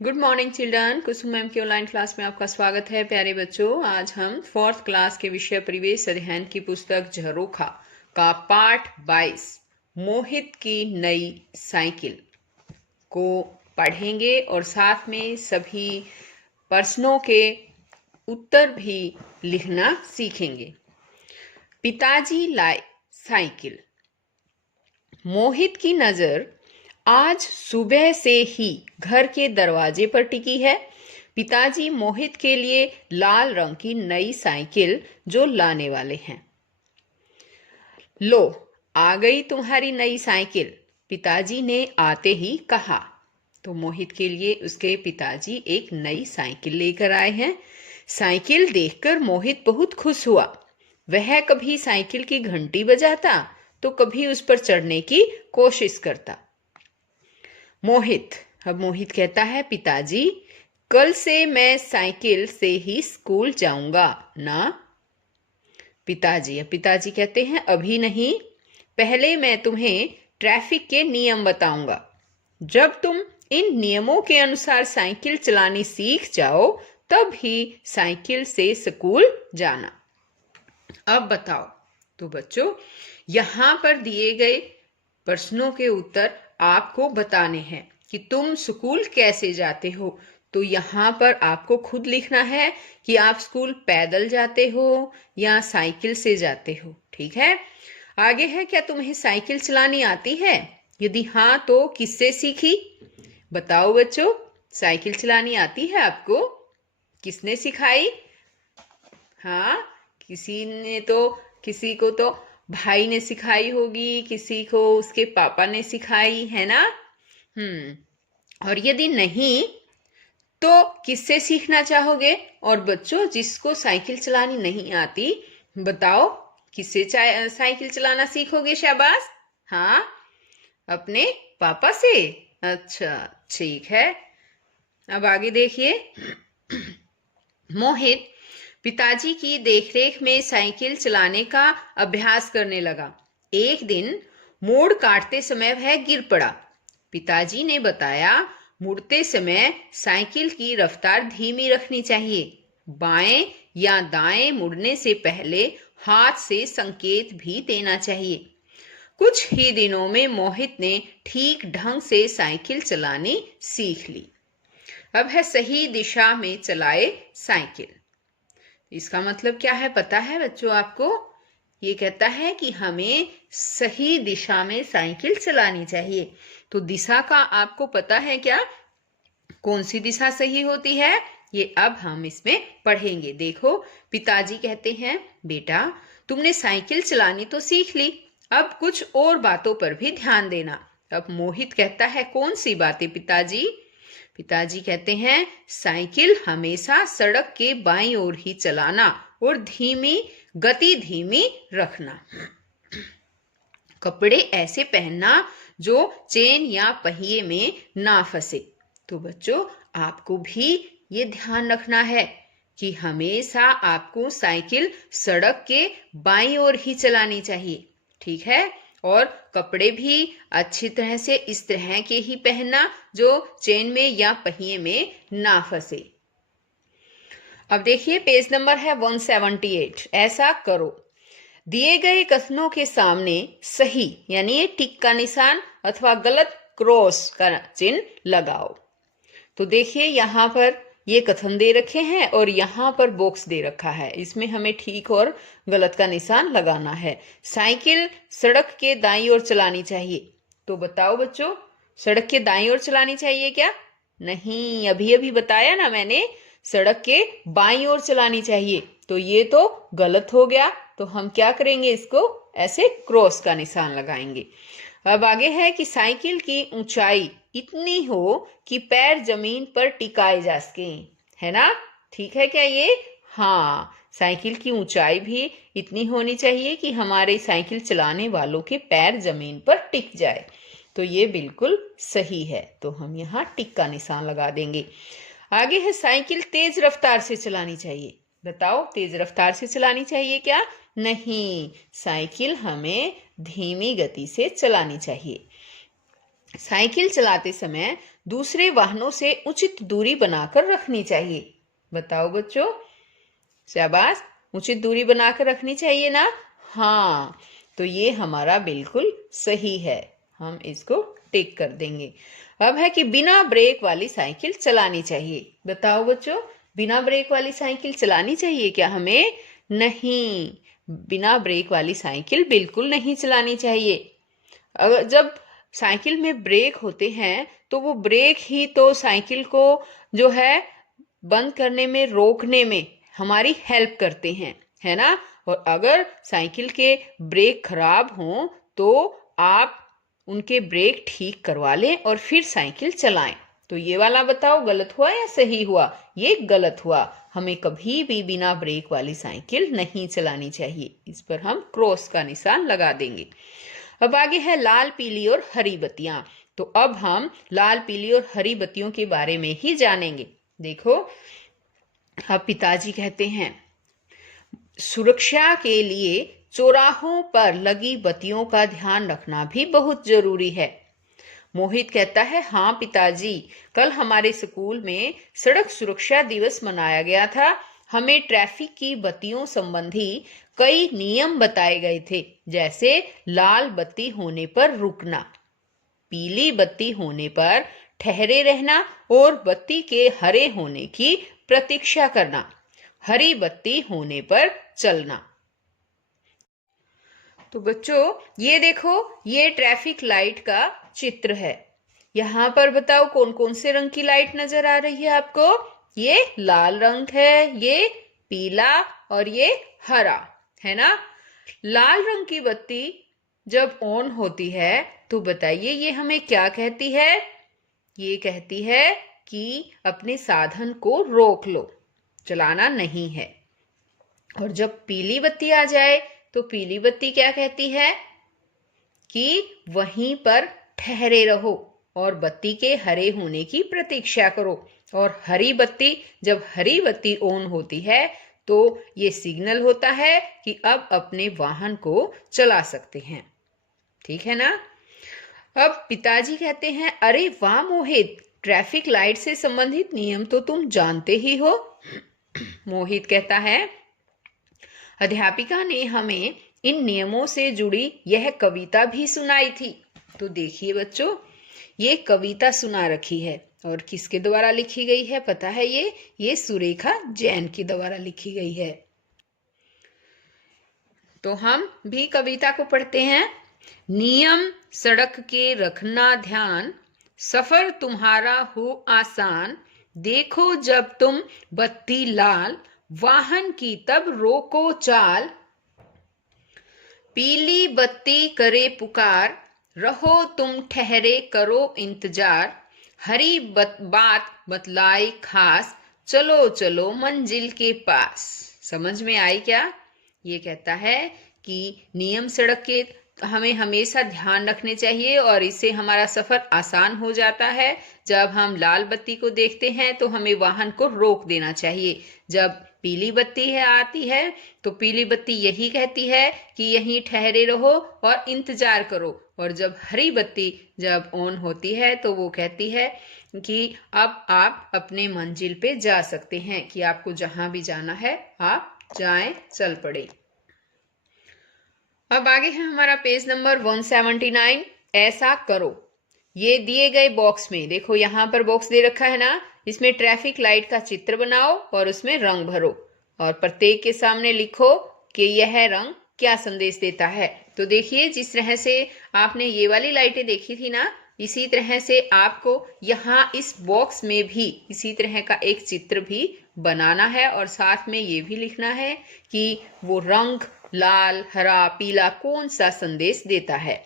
Good morning children. Kusum ma'am की online class में आपका स्वागत है। प्यारे बच्चों, आज हम फोर्थ क्लास के विषय परिवेश अध्ययन की पुस्तक झरोखा का पाठ 22 मोहित की नई साइकिल को पढ़ेंगे और साथ में सभी प्रश्नों के उत्तर भी लिखना सीखेंगे। पिताजी लाए साइकिल। मोहित की नजर आज सुबह से ही घर के दरवाजे पर टिकी है। पिताजी मोहित के लिए लाल रंग की नई साइकिल जो लाने वाले हैं। लो, आ गई तुम्हारी नई साइकिल, पिताजी ने आते ही कहा। तो मोहित के लिए उसके पिताजी एक नई साइकिल लेकर आए हैं। साइकिल देखकर मोहित बहुत खुश हुआ। वह कभी साइकिल की घंटी बजाता तो कभी उस पर चढ़ने की कोशिश करता। अब मोहित कहता है, पिताजी कल से मैं साइकिल से ही स्कूल जाऊंगा ना। पिताजी कहते हैं, अभी नहीं, पहले मैं तुम्हें ट्रैफिक के नियम बताऊंगा। जब तुम इन नियमों के अनुसार साइकिल चलानी सीख जाओ तब ही साइकिल से स्कूल जाना। अब बताओ। तो बच्चों, यहाँ पर दिए गए प्रश्नों के उत्तर आपको बताने हैं कि तुम स्कूल कैसे जाते हो। तो यहाँ पर आपको खुद लिखना है कि आप स्कूल पैदल जाते हो या साइकिल से जाते हो। ठीक है। आगे है, क्या तुम्हें साइकिल चलानी आती है? यदि हाँ तो किससे सीखी? बताओ बच्चों, साइकिल चलानी आती है आपको? किसने सिखाई? हाँ, किसी को तो भाई ने सिखाई होगी, किसी को उसके पापा ने सिखाई है ना। और यदि नहीं तो किससे सीखना चाहोगे? और बच्चों, जिसको साइकिल चलानी नहीं आती, बताओ किससे साइकिल चलाना सीखोगे? शाबाश। हाँ, अपने पापा से। अच्छा, ठीक है। अब आगे देखिए। मोहित पिताजी की देखरेख में साइकिल चलाने का अभ्यास करने लगा। एक दिन मोड़ काटते समय वह गिर पड़ा। पिताजी ने बताया, मुड़ते समय साइकिल की रफ्तार धीमी रखनी चाहिए। बाएं या दाएं मुड़ने से पहले हाथ से संकेत भी देना चाहिए। कुछ ही दिनों में मोहित ने ठीक ढंग से साइकिल चलानी सीख ली। अब है सही दिशा में चलाए साइकिल। इसका मतलब क्या है पता है बच्चों आपको? ये कहता है कि हमें सही दिशा में साइकिल चलानी चाहिए। तो दिशा का आपको पता है क्या? कौन सी दिशा सही होती है? ये अब हम इसमें पढ़ेंगे। देखो, पिताजी कहते हैं, बेटा तुमने साइकिल चलानी तो सीख ली, अब कुछ और बातों पर भी ध्यान देना। अब मोहित कहता है, कौन सी बातें पिताजी? पिताजी कहते हैं, साइकिल हमेशा सड़क के बाईं ओर ही चलाना और गति धीमी रखना। कपड़े ऐसे पहनना जो चेन या पहिए में ना फंसे। तो बच्चों, आपको भी ये ध्यान रखना है कि हमेशा आपको साइकिल सड़क के बाईं ओर ही चलानी चाहिए। ठीक है। और कपड़े भी अच्छी तरह से इस तरह के ही पहनना जो चेन में या पहिए में ना फंसे। अब देखिए, पेज नंबर है 178। ऐसा करो। दिए गए कथनों के सामने सही यानी टिक का निशान अथवा गलत क्रॉस का चिन्ह लगाओ। तो देखिए, यहाँ पर ये कथन दे रखे हैं और यहाँ पर बॉक्स दे रखा है। इसमें हमें ठीक और गलत का निशान लगाना है। साइकिल सड़क के दाईं ओर चलानी चाहिए। तो बताओ बच्चों, सड़क के दाईं ओर चलानी चाहिए क्या? नहीं, अभी अभी बताया ना मैंने, सड़क के बाईं ओर चलानी चाहिए। तो ये तो गलत हो गया। तो हम क्या करेंगे? इसको ऐसे क्रॉस का निशान लगाएंगे। अब आगे है कि साइकिल की ऊंचाई इतनी हो कि पैर जमीन पर टिकाए जा सकें, है ना? ठीक है क्या ये? हाँ, साइकिल की ऊंचाई भी इतनी होनी चाहिए कि हमारे साइकिल चलाने वालों के पैर जमीन पर टिक जाए। तो ये बिल्कुल सही है। तो हम यहाँ टिक का निशान लगा देंगे। आगे है, साइकिल तेज रफ्तार से चलानी चाहिए। बताओ, तेज रफ्तार से चलानी चाहिए क्या? नहीं, साइकिल हमें धीमी गति से चलानी चाहिए। साइकिल चलाते समय दूसरे वाहनों से उचित दूरी बनाकर रखनी चाहिए। बताओ बच्चों, शाबाश, उचित दूरी बनाकर रखनी चाहिए ना? हाँ, तो ये हमारा बिल्कुल सही है, हम इसको टिक कर देंगे। अब है कि बिना ब्रेक वाली साइकिल चलानी चाहिए। बताओ बच्चों, बिना ब्रेक वाली साइकिल चलानी चाहिए क्या हमें? नहीं, बिना ब्रेक वाली साइकिल बिल्कुल नहीं चलानी चाहिए। अगर जब साइकिल में ब्रेक होते हैं तो वो ब्रेक ही तो साइकिल को जो है बंद करने में, रोकने में हमारी हेल्प करते हैं, है ना? और अगर साइकिल के ब्रेक खराब हों तो आप उनके ब्रेक ठीक करवा लें और फिर साइकिल चलाएं। तो ये वाला बताओ, गलत हुआ या सही हुआ? ये गलत हुआ। हमें कभी भी बिना ब्रेक वाली साइकिल नहीं चलानी चाहिए। इस पर हम क्रॉस का निशान लगा देंगे। अब आगे है लाल, पीली और हरी बत्तियां। तो अब हम लाल, पीली और हरी बत्तियों के बारे में ही जानेंगे। देखो, अब पिताजी कहते हैं, सुरक्षा के लिए चौराहों पर लगी बत्तियों का ध्यान रखना भी बहुत जरूरी है। मोहित कहता है, हाँ पिताजी, कल हमारे स्कूल में सड़क सुरक्षा दिवस मनाया गया था। हमें ट्रैफिक की बत्तियों संबंधी कई नियम बताए गए थे, जैसे लाल बत्ती होने पर रुकना, पीली बत्ती होने पर ठहरे रहना और बत्ती के हरे होने की प्रतीक्षा करना, हरी बत्ती होने पर चलना। तो बच्चों, ये देखो, ये ट्रैफिक लाइट का चित्र है। यहाँ पर बताओ कौन कौन से रंग की लाइट नजर आ रही है आपको? ये लाल रंग है, ये पीला और ये हरा, है ना? लाल रंग की बत्ती जब ऑन होती है तो बताइए ये हमें क्या कहती है? ये कहती है कि अपने साधन को रोक लो, चलाना नहीं है। और जब पीली बत्ती आ जाए तो पीली बत्ती क्या कहती है? कि वहीं पर ठहरे रहो और बत्ती के हरे होने की प्रतीक्षा करो। और हरी बत्ती, जब हरी बत्ती ऑन होती है तो ये सिग्नल होता है कि अब अपने वाहन को चला सकते हैं। ठीक है ना? अब पिताजी कहते हैं, अरे वाह मोहित, ट्रैफिक लाइट से संबंधित नियम तो तुम जानते ही हो। मोहित कहता है, अध्यापिका ने हमें इन नियमों से जुड़ी यह कविता भी सुनाई थी। तो देखिए बच्चों, ये कविता सुना रखी है और किसके द्वारा लिखी गई है पता है? ये सुरेखा जैन के द्वारा लिखी गई है। तो हम भी कविता को पढ़ते हैं। नियम सड़क के रखना ध्यान, सफर तुम्हारा हो आसान, देखो जब तुम बत्ती लाल, वाहन की तब रोको चाल, पीली बत्ती करे पुकार, रहो तुम ठहरे करो इंतजार, हरी बात बतलाई खास, चलो चलो मंजिल के पास। समझ में आई क्या? ये कहता है कि नियम सड़क के हमें हमेशा ध्यान रखने चाहिए और इससे हमारा सफर आसान हो जाता है। जब हम लाल बत्ती को देखते हैं तो हमें वाहन को रोक देना चाहिए। जब पीली बत्ती आती है तो पीली बत्ती यही कहती है कि यहीं ठहरे रहो और इंतजार करो। और जब हरी बत्ती जब ऑन होती है तो वो कहती है कि अब आप अपने मंजिल पे जा सकते हैं, कि आपको जहां भी जाना है आप जाएं, चल पड़े। अब आगे है हमारा पेज नंबर 179। ऐसा करो। ये दिए गए बॉक्स में देखो, यहाँ पर बॉक्स दे रखा है ना, इसमें ट्रैफिक लाइट का चित्र बनाओ और उसमें रंग भरो और प्रत्येक के सामने लिखो कि यह रंग क्या संदेश देता है। तो देखिए, जिस तरह से आपने ये वाली लाइटें देखी थी ना, इसी तरह से आपको यहाँ इस बॉक्स में भी इसी तरह का एक चित्र भी बनाना है और साथ में ये भी लिखना है कि वो रंग लाल, हरा, पीला कौन सा संदेश देता है।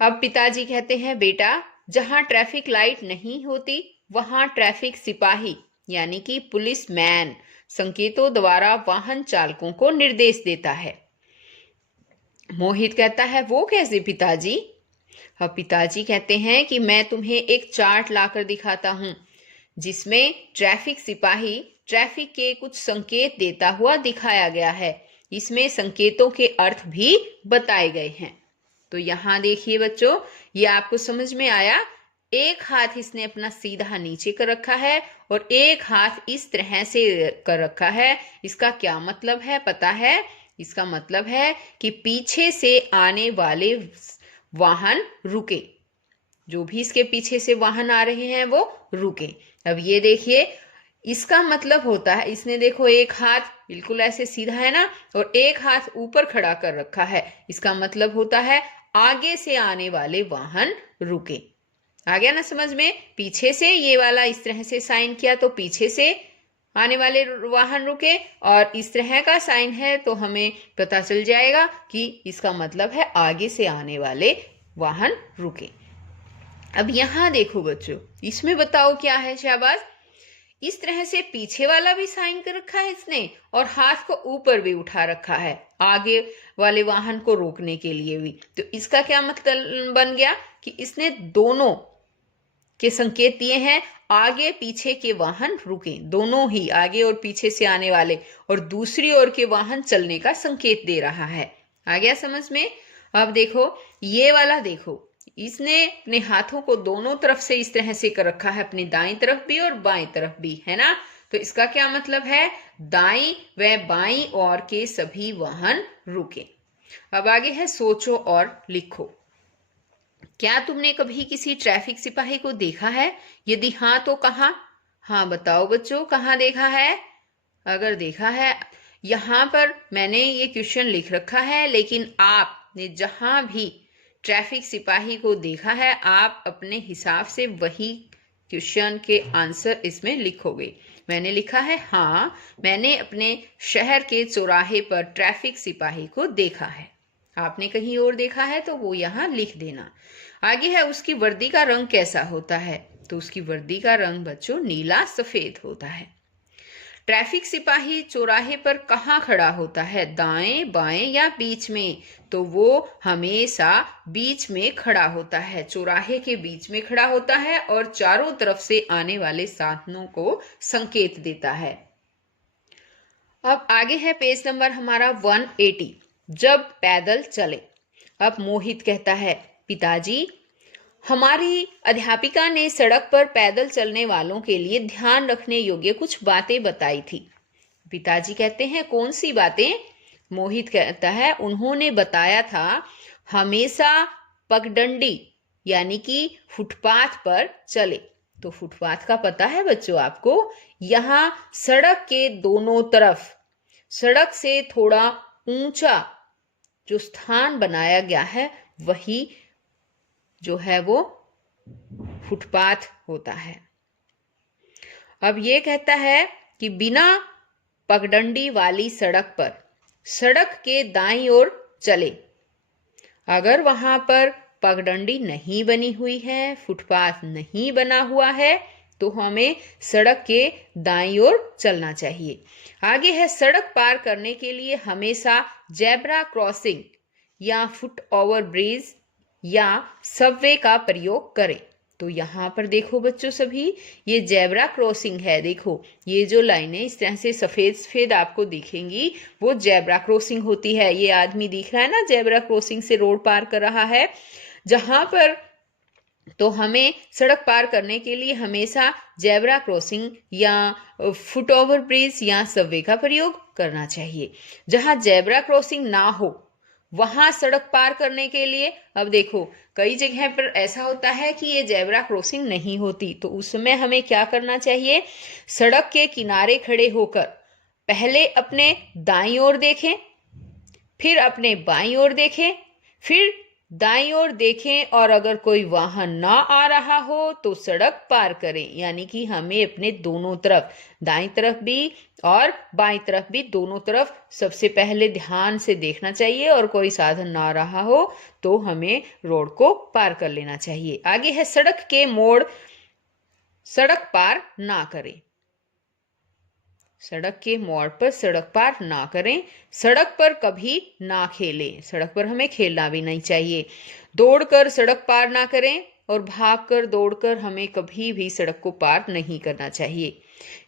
अब पिताजी कहते हैं, बेटा, जहां ट्रैफिक लाइट नहीं होती वहां ट्रैफिक सिपाही यानी कि पुलिस मैन संकेतों द्वारा वाहन चालकों को निर्देश देता है। मोहित कहता है, वो कैसे पिताजी? अब पिताजी कहते हैं कि मैं तुम्हें एक चार्ट लाकर दिखाता हूं जिसमें ट्रैफिक सिपाही ट्रैफिक के कुछ संकेत देता हुआ दिखाया गया है। इसमें संकेतों के अर्थ भी बताए गए हैं। तो यहाँ देखिए बच्चों, ये आपको समझ में आया एक हाथ इसने अपना सीधा नीचे कर रखा है और एक हाथ इस तरह से कर रखा है। इसका क्या मतलब है पता है? इसका मतलब है कि पीछे से आने वाले वाहन रुके, जो भी इसके पीछे से वाहन आ रहे हैं वो रुके। अब ये देखिए, इसका मतलब होता है, इसने देखो एक हाथ बिल्कुल ऐसे सीधा है ना, और एक हाथ ऊपर खड़ा कर रखा है। इसका मतलब होता है आगे से आने वाले वाहन रुके। आ गया ना समझ में? पीछे से ये वाला इस तरह से साइन किया तो पीछे से आने वाले वाहन रुके, और इस तरह का साइन है तो हमें पता चल जाएगा कि इसका मतलब है आगे से आने वाले वाहन रुके। अब यहां देखो बच्चों, इसमें बताओ क्या है शाबाश। इस तरह से पीछे वाला भी साइन कर रखा है इसने, और हाथ को ऊपर भी उठा रखा है आगे वाले वाहन को रोकने के लिए भी। तो इसका क्या मतलब बन गया कि इसने दोनों के संकेत दिए हैं, आगे पीछे के वाहन रुके, दोनों ही आगे और पीछे से आने वाले, और दूसरी ओर के वाहन चलने का संकेत दे रहा है। आ गया समझ में? अब देखो ये वाला, देखो इसने अपने हाथों को दोनों तरफ से इस तरह से कर रखा है, अपनी दाईं तरफ भी और बाईं तरफ भी, है ना? तो इसका क्या मतलब है? दाईं व बाईं ओर के सभी वाहन रुके। अब आगे है सोचो और लिखो। क्या तुमने कभी किसी ट्रैफिक सिपाही को देखा है? यदि हाँ तो कहाँ? हाँ बताओ बच्चों, कहाँ देखा है? अगर देखा है, यहाँ पर मैंने ये क्वेश्चन लिख रखा है, लेकिन आपने जहां भी ट्रैफिक सिपाही को देखा है, आप अपने हिसाब से वही क्वेश्चन के आंसर इसमें लिखोगे। मैंने लिखा है हाँ, मैंने अपने शहर के चौराहे पर ट्रैफिक सिपाही को देखा है। आपने कहीं और देखा है तो वो यहाँ लिख देना। आगे है उसकी वर्दी का रंग कैसा होता है? तो उसकी वर्दी का रंग बच्चों नीला सफेद होता है। ट्रैफिक सिपाही चौराहे पर कहाँ खड़ा होता है? दाएं, बाएं या बीच में? तो वो हमेशा बीच में खड़ा होता है, चौराहे के बीच में खड़ा होता है, और चारों तरफ से आने वाले साधनों को संकेत देता है। अब आगे है पेज नंबर हमारा 180। जब पैदल चले। अब मोहित कहता है, पिताजी हमारी अध्यापिका ने सड़क पर पैदल चलने वालों के लिए ध्यान रखने योग्य कुछ बातें बताई थी। पिताजी कहते हैं कौन सी बातें? मोहित कहता है उन्होंने बताया था हमेशा पगडंडी यानी कि फुटपाथ पर चले। तो फुटपाथ का पता है बच्चों आपको? यहाँ सड़क के दोनों तरफ सड़क से थोड़ा ऊंचा जो स्थान बनाया गया है वही जो है वो फुटपाथ होता है। अब ये कहता है कि बिना पगडंडी वाली सड़क पर सड़क के दाईं ओर चले। अगर वहां पर पगडंडी नहीं बनी हुई है, फुटपाथ नहीं बना हुआ है, तो हमें सड़क के दाईं ओर चलना चाहिए। आगे है सड़क पार करने के लिए हमेशा जेब्रा क्रॉसिंग या फुट ओवर ब्रिज या सबवे का प्रयोग करें। तो यहाँ पर देखो बच्चों सभी, ये जेब्रा क्रॉसिंग है। देखो ये जो लाइनें इस तरह से सफेद सफेद आपको दिखेंगी वो जेब्रा क्रॉसिंग होती है। ये आदमी दिख रहा है ना, जेब्रा क्रॉसिंग से रोड पार कर रहा है। जहां पर तो हमें सड़क पार करने के लिए हमेशा जेब्रा क्रॉसिंग या फुट ओवर ब्रिज या सबवे का प्रयोग करना चाहिए। जहां जेब्रा क्रॉसिंग ना हो वहां सड़क पार करने के लिए, अब देखो कई जगह पर ऐसा होता है कि ये जेब्रा क्रॉसिंग नहीं होती, तो उस समय हमें क्या करना चाहिए? सड़क के किनारे खड़े होकर पहले अपने दाईं ओर देखें, फिर अपने बाईं ओर देखें, फिर दाईं ओर देखें, और अगर कोई वाहन ना आ रहा हो तो सड़क पार करें। यानी कि हमें अपने दोनों तरफ, दाईं तरफ भी और बाईं तरफ भी, दोनों तरफ सबसे पहले ध्यान से देखना चाहिए, और कोई साधन ना आ रहा हो तो हमें रोड को पार कर लेना चाहिए। आगे है सड़क के मोड़ सड़क पार ना करें। सड़क के मोड़ पर सड़क पार ना करें। सड़क पर कभी ना खेलें। सड़क पर हमें खेलना भी नहीं चाहिए। दौड़कर सड़क पार ना करें। और भागकर दौड़कर हमें कभी भी सड़क को पार नहीं करना चाहिए,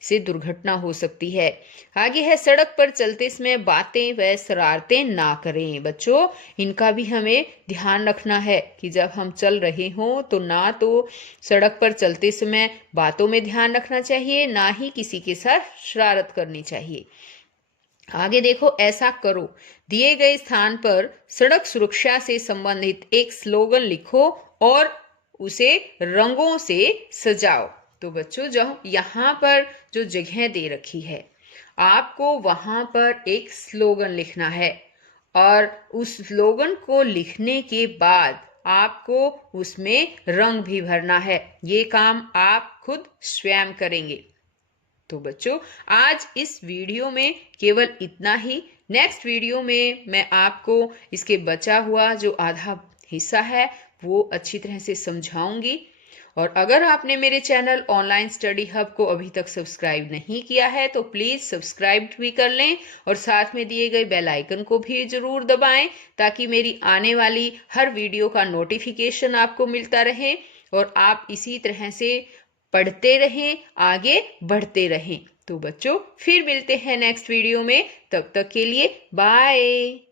इससे दुर्घटना हो सकती है। आगे है, सड़क पर चलते समय बातें व शरारतें ना करें। बच्चों, इनका भी हमें ध्यान रखना है कि जब हम चल रहे हों तो ना तो सड़क पर चलते समय बातों में ध्यान रखना चाहिए, ना ही किसी के साथ शरारत करनी चाहिए। आगे देखो, ऐसा करो, दिए गए स्थान पर सड़क सुरक्षा से संबंधित एक स्लोगन लिखो और उसे रंगों से सजाओ। तो बच्चों, जो यहाँ पर जो जगह दे रखी है, आपको वहां पर एक स्लोगन लिखना है और उस स्लोगन को लिखने के बाद आपको उसमें रंग भी भरना है। ये काम आप खुद स्वयं करेंगे। तो बच्चों, आज इस वीडियो में केवल इतना ही। नेक्स्ट वीडियो में मैं आपको इसके बचा हुआ जो आधा हिस्सा है वो अच्छी तरह से समझाऊंगी। और अगर आपने मेरे चैनल ऑनलाइन स्टडी हब को अभी तक सब्सक्राइब नहीं किया है तो प्लीज सब्सक्राइब भी कर लें और साथ में दिए गए बेल आइकन को भी जरूर दबाएं, ताकि मेरी आने वाली हर वीडियो का नोटिफिकेशन आपको मिलता रहे और आप इसी तरह से पढ़ते रहें, आगे बढ़ते रहें। तो बच्चों, फिर मिलते हैं नेक्स्ट वीडियो में। तब तक के लिए बाय।